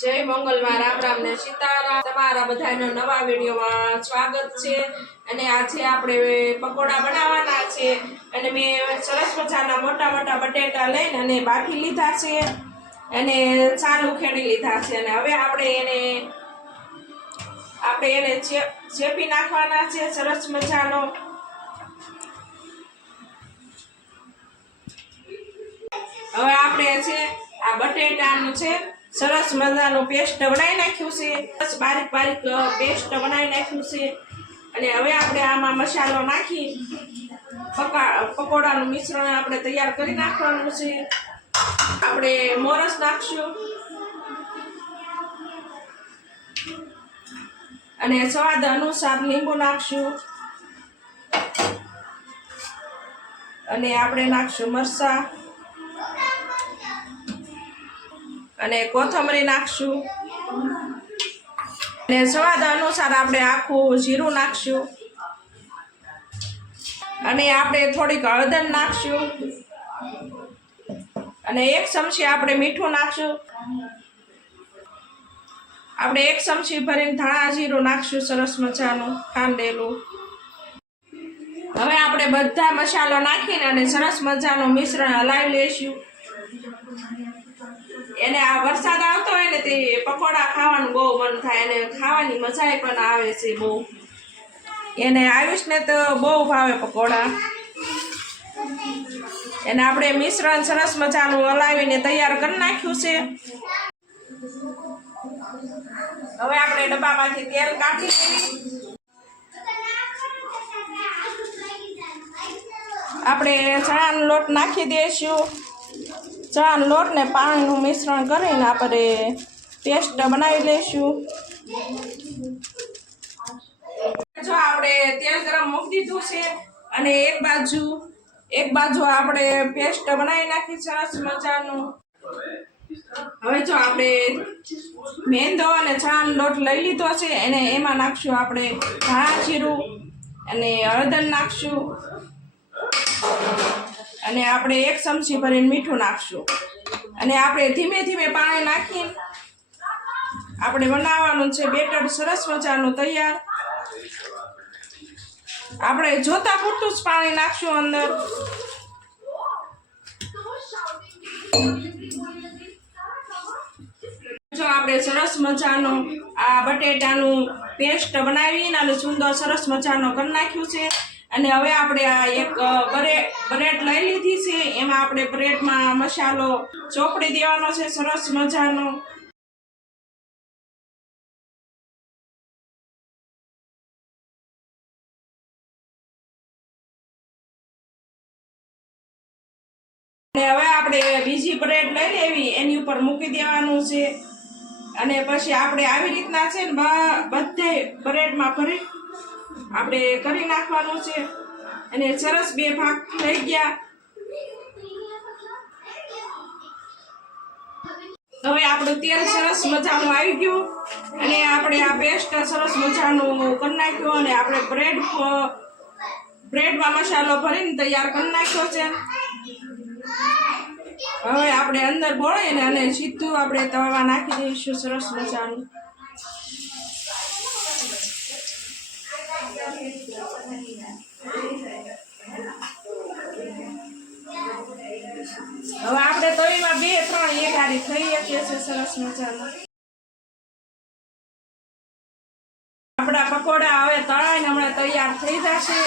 जय मंगलમાં રામ રામ ને સીતારામ તમારા બધાનો નવા વિડિયોમાં સ્વાગત છે। અને આજે આપણે પકોડા બનાવવાના છે અને મેં સરસ મજાના મોટા મોટા બટેટા લઈને અને બાફી લીધા છે અને ચાલુ ખેડી લીધા છે અને હવે આપણે એને ચેપી નાખવાના છે સરસ મજાનો। હવે આપણે છે આ બટેટાનું છે સરસ મજાનો પેસ્ટ બનાવી નાખ્યું છે, બસ બારીક બારીક પેસ્ટ બનાવી નાખ્યું છે અને હવે આપણે આમાં મસાલો નાખી પકોડાનું મિશ્રણ આપણે તૈયાર કરી નાખવાનું છે। આપણે મોરસ નાખશું અને સ્વાદ અનુસાર લીંબુ નાખશું અને આપણે નાખશું મરચાં અને કોથમરી નાખશું અને સ્વાદ અનુસાર આપણે આખું જીરું નાખશું અને આપણે થોડીક હળદર નાખશું અને 1 ચમચી આપણે મીઠું નાખશું। આપણે 1 ચમચી ભરીને ધાણા જીરું નાખશું સરસ મજાનું ખાંડેલું। હવે આપણે બધા મસાલો નાખીને અને સરસ મજાનું મિશ્રણ હલાવી લેશું। એને આ વરસાદ આવતો હોય ને તે પકોડા ખાવાનું બહુ મન થાય અને ખાવાની મજા પણ આવે છે બહુ। એને આયુષને તો બહુ ભાવે પકોડા। એને આપણે મિશ્રણ સરસ મજાનું હલાવીને તૈયાર કરી નાખ્યું છે। હવે આપણે ડબ્બામાંથી તેલ કાઢી આપણે ચણાનો લોટ નાખી દઈશું। ચણાનો લોટ ને પાણીનું મિશ્રણ કરીને આપણે પેસ્ટ બનાવી લઈશું। જો આપણે તેલ ગરમ મૂકી દીધું છે અને એક બાજુ આપણે પેસ્ટ બનાવી નાખી સરસ મજાનું। હવે જો આપણે મેંદો અને ચણાનો લોટ લઈ લીધો છે અને એમાં નાખશું આપણે ધાણા જીરું અને હળદર નાખશું અને આપણે 1 ચમચી ભરીને મીઠું નાખશું અને આપણે ધીમે ધીમે પાણી નાખીને આપણે બનાવવાનું છે બેટર સરસ મજાનું તૈયાર। આપણે જોતા પૂરતું જ પાણી નાખશું અંદર। જો આપણે સરસ મજાનું આ બટેટાનું પેસ્ટ બનાવીને અને સુંદર સરસ મજાનો કરી નાખ્યું છે અને હવે આપણે આ એક બ્રેડ લઈ લીધી છે, એમાં આપણે બ્રેડમાં મસાલો ચોપડી દેવાનો છે સરસ મજાનો। અને હવે આપણે બીજી બ્રેડ લઈ લેવી એની ઉપર મૂકી દેવાનું છે અને પછી આપણે આવી રીતના છે ને બધે બ્રેડમાં ભરી આપણે કરી નાખવાનું છે અને સરસ 2 ભાગ થઈ ગયા। હવે આપણું તેલ સરસ મજાનું આવી ગયું અને આપણે આ પેસ્ટ સરસ મજાનું કરી નાખ્યું અને આપણે બ્રેડમાં મસાલો ભરીને તૈયાર કરી નાખ્યો છે। હવે આપણે અંદર બોળીને અને સીધું આપણે તવા નાખી દઈશું સરસ મજાનું। હવે આપણે તવીમાં 2-3 એકહારી થઈ શકીએ છે સરસ મજાનું। આપણા પકોડા હવે તળાઈને હમણાં તૈયાર થઈ જશે।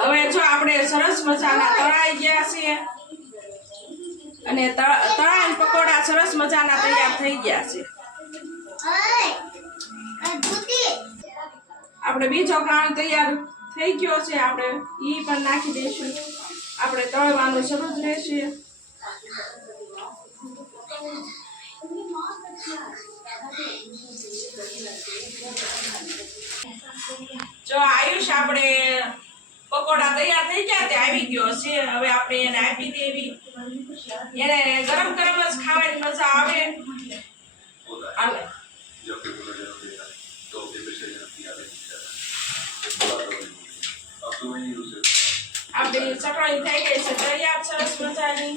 હવે જો આપણે સરસ મજાના તળાઈ ગયા છે અને તળાઈને પકોડા સરસ મજાના તૈયાર થઈ ગયા છે। આપણે બીજો ઘાણ તૈયાર થઈ ગયો છે, આપણે ઈ પણ નાખી દઈશું। આપણે તળવાનું શરૂ જ રહેશે। જો આયુષ આપણે પકોડા તૈયાર થઈ ગયા તે આવી ગયો છે। હવે આપણે એને આપી દેવી, એને ગરમ ગરમ જ ખાવાની મજા આવે। આપણી ચટણી થઈ ગઈ છે તૈયાર સરસ મજાની।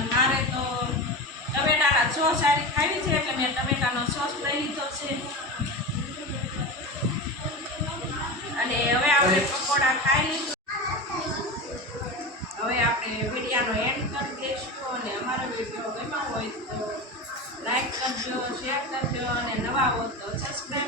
પણ મારે તો ટમેટાના સોસ સારી ખાવી છે એટલે મેં ટમેટાનો સોસ લઈ લીધો છે અને હવે આપણે પકોડા ખાઈ લીધું. હવે આપણે વિડીયોનો એન્ડ કરી દઈશું અને અમારો વિડીયો ગમ્યો હોય તો લાઈક કરજો, શેર કરજો અને નવા હો તો સબસ્ક્રાઈબ